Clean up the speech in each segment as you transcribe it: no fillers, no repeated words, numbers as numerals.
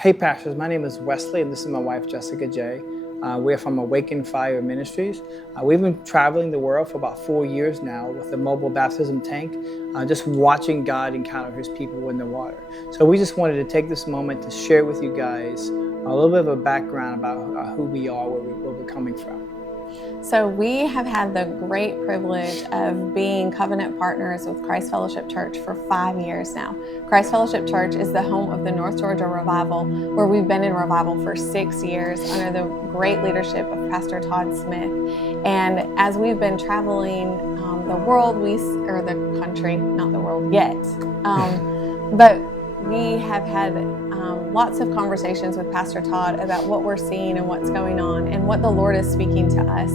Hey pastors, my name is Wesley and this is my wife Jessica J. We're from Awaken Fire Ministries. We've been traveling the world for about 4 years now with a mobile baptism tank, just watching God encounter his people in the water. So we just wanted to take this moment to share with you guys a little bit of a background about who we are, where we're coming from. So we have had the great privilege of being covenant partners with Christ Fellowship Church for 5 years now. Christ Fellowship Church is the home of the North Georgia Revival, where we've been in revival for 6 years under the great leadership of Pastor Todd Smith. And as we've been traveling the world, or the country, not the world yet, but we have had lots of conversations with Pastor Todd about what we're seeing and what's going on and what the Lord is speaking to us.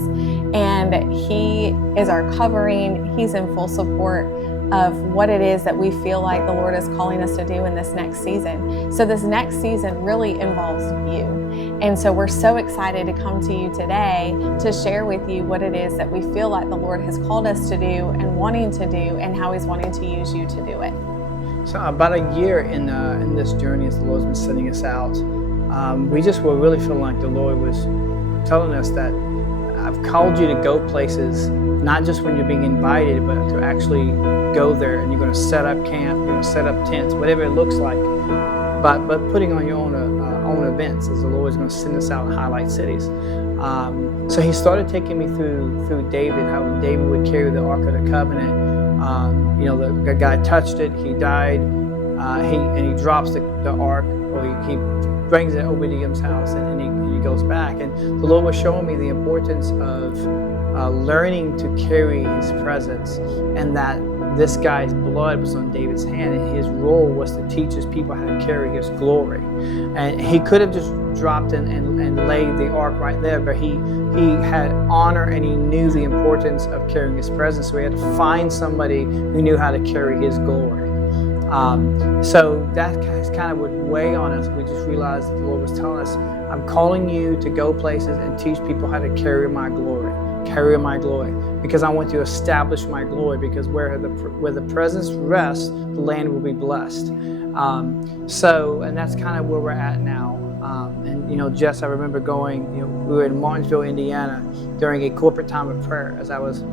And he is our covering. He's in full support of what it is that we feel like the Lord is calling us to do in this next season. So this next season really involves you. And so we're so excited to come to you today to share with you what it is that we feel like the Lord has called us to do and wanting to do and how he's wanting to use you to do it. So about a year in this journey as the Lord's been sending us out, we just were really feeling like the Lord was telling us that I've called you to go places, not just when you're being invited, but to actually go there and you're going to set up camp, you're going to set up tents, whatever it looks like, but putting on your own events as the Lord is going to send us out and highlight cities. So he started taking me through David, how David would carry the Ark of the Covenant. The guy touched it, he died, he drops the ark, or he brings it to Obadiah's house, and he goes back. And the Lord was showing me the importance of learning to carry his presence, and that this guy's blood was on David's hand, and his role was to teach his people how to carry his glory. And he could have just dropped and laid the ark right there, but he had honor and he knew the importance of carrying his presence. So he had to find somebody who knew how to carry his glory. So that kind of would weigh on us. We just realized that the Lord was telling us, I'm calling you to go places and teach people how to carry my glory, because I want to establish my glory, because where the presence rests, the land will be blessed. And that's kind of where we're at now. Jess, I remember going, we were in Martinsville, Indiana during a corporate time of prayer, as I was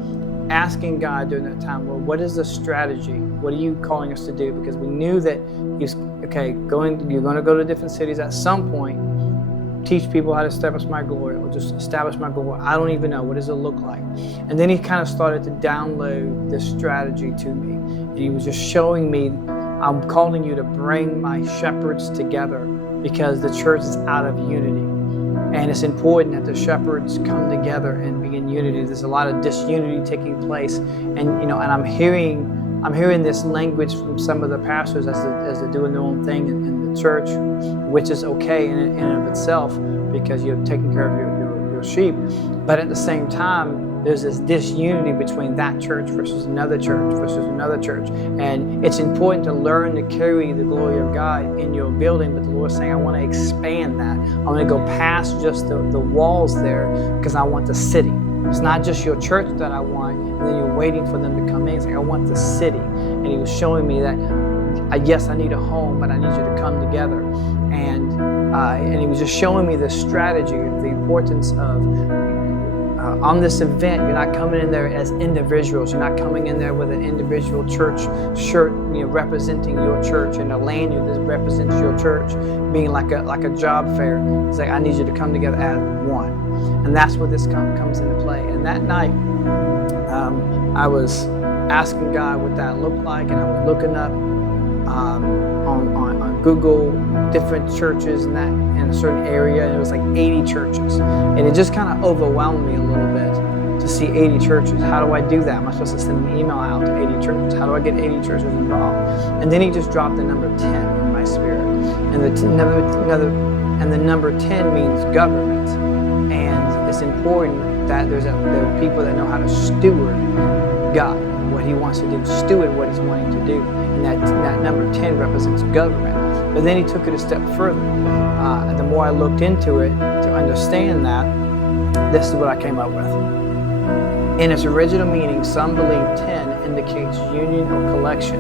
asking God during that time, well, what is the strategy? What are you calling us to do? Because we knew that you're going to go to different cities at some point, teach people how to establish my glory, or just establish my glory. I don't even know. What does it look like? And then he kind of started to download this strategy to me. And he was just showing me, I'm calling you to bring my shepherds together, because the church is out of unity. And it's important that the shepherds come together and be in unity. There's a lot of disunity taking place. And I'm hearing this language from some of the pastors as they're doing their own thing in the church, which is okay in and of itself, because you're taking care of your sheep. But at the same time, there's this disunity between that church versus another church versus another church. And it's important to learn to carry the glory of God in your building, but the Lord's saying, I want to expand that. I want to go past just the walls there, because I want the city. It's not just your church that I want, and then you're waiting for them to come in. It's like, I want the city. And he was showing me that, yes, I need a home, but I need you to come together. And he was just showing me the strategy of the importance of, on this event, you're not coming in there as individuals. You're not coming in there with an individual church shirt, representing your church, and a lanyard that represents your church, being like a job fair. It's like, I need you to come together as one. And that's where this comes into play. And that night, I was asking God what that looked like, and I was looking up on Google different churches in a certain area, and it was like 80 churches. And it just kind of overwhelmed me a little bit to see 80 churches. How do I do that? Am I supposed to send an email out to 80 churches? How do I get 80 churches involved? And then he just dropped the number 10 in my spirit. And the number 10 means government. And it's important that there are people that know how to steward God, what he wants to do, steward what he's wanting to do. And that number 10 represents government. But then he took it a step further. The more I looked into it to understand that, this is what I came up with. In its original meaning, some believe 10 indicates union or collection.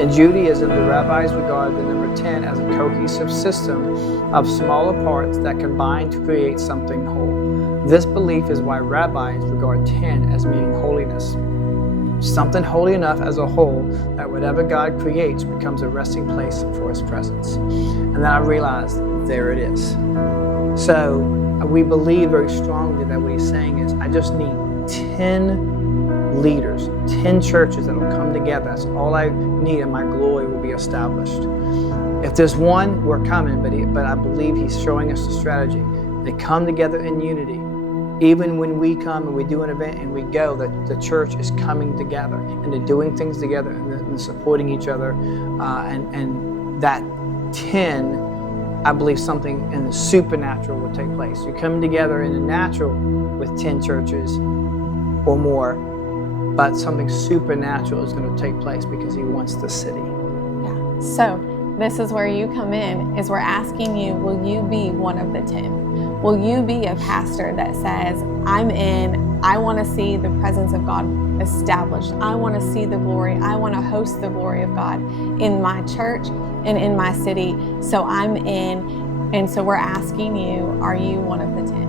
In Judaism, the rabbis regard the number 10 as a cohesive system of smaller parts that combine to create something whole. This belief is why rabbis regard 10 as meaning holiness. Something holy enough as a whole that whatever God creates becomes a resting place for His presence. And then I realized, there it is. So we believe very strongly that what He's saying is, I just need 10 leaders, 10 churches that will come together. That's all I need, and my glory will be established. If there's one, we're coming, but I believe He's showing us the strategy. They come together in unity. Even when we come and we do an event and we go, that the church is coming together and they're doing things together and supporting each other. And that 10, I believe something in the supernatural will take place. You come together in the natural with 10 churches or more, but something supernatural is going to take place because He wants the city. Yeah. So this is where you come in, is we're asking you, will you be one of the 10? Will you be a pastor that says, I'm in, I want to see the presence of God established. I want to see the glory. I want to host the glory of God in my church and in my city. So I'm in. And so we're asking you, are you one of the 10?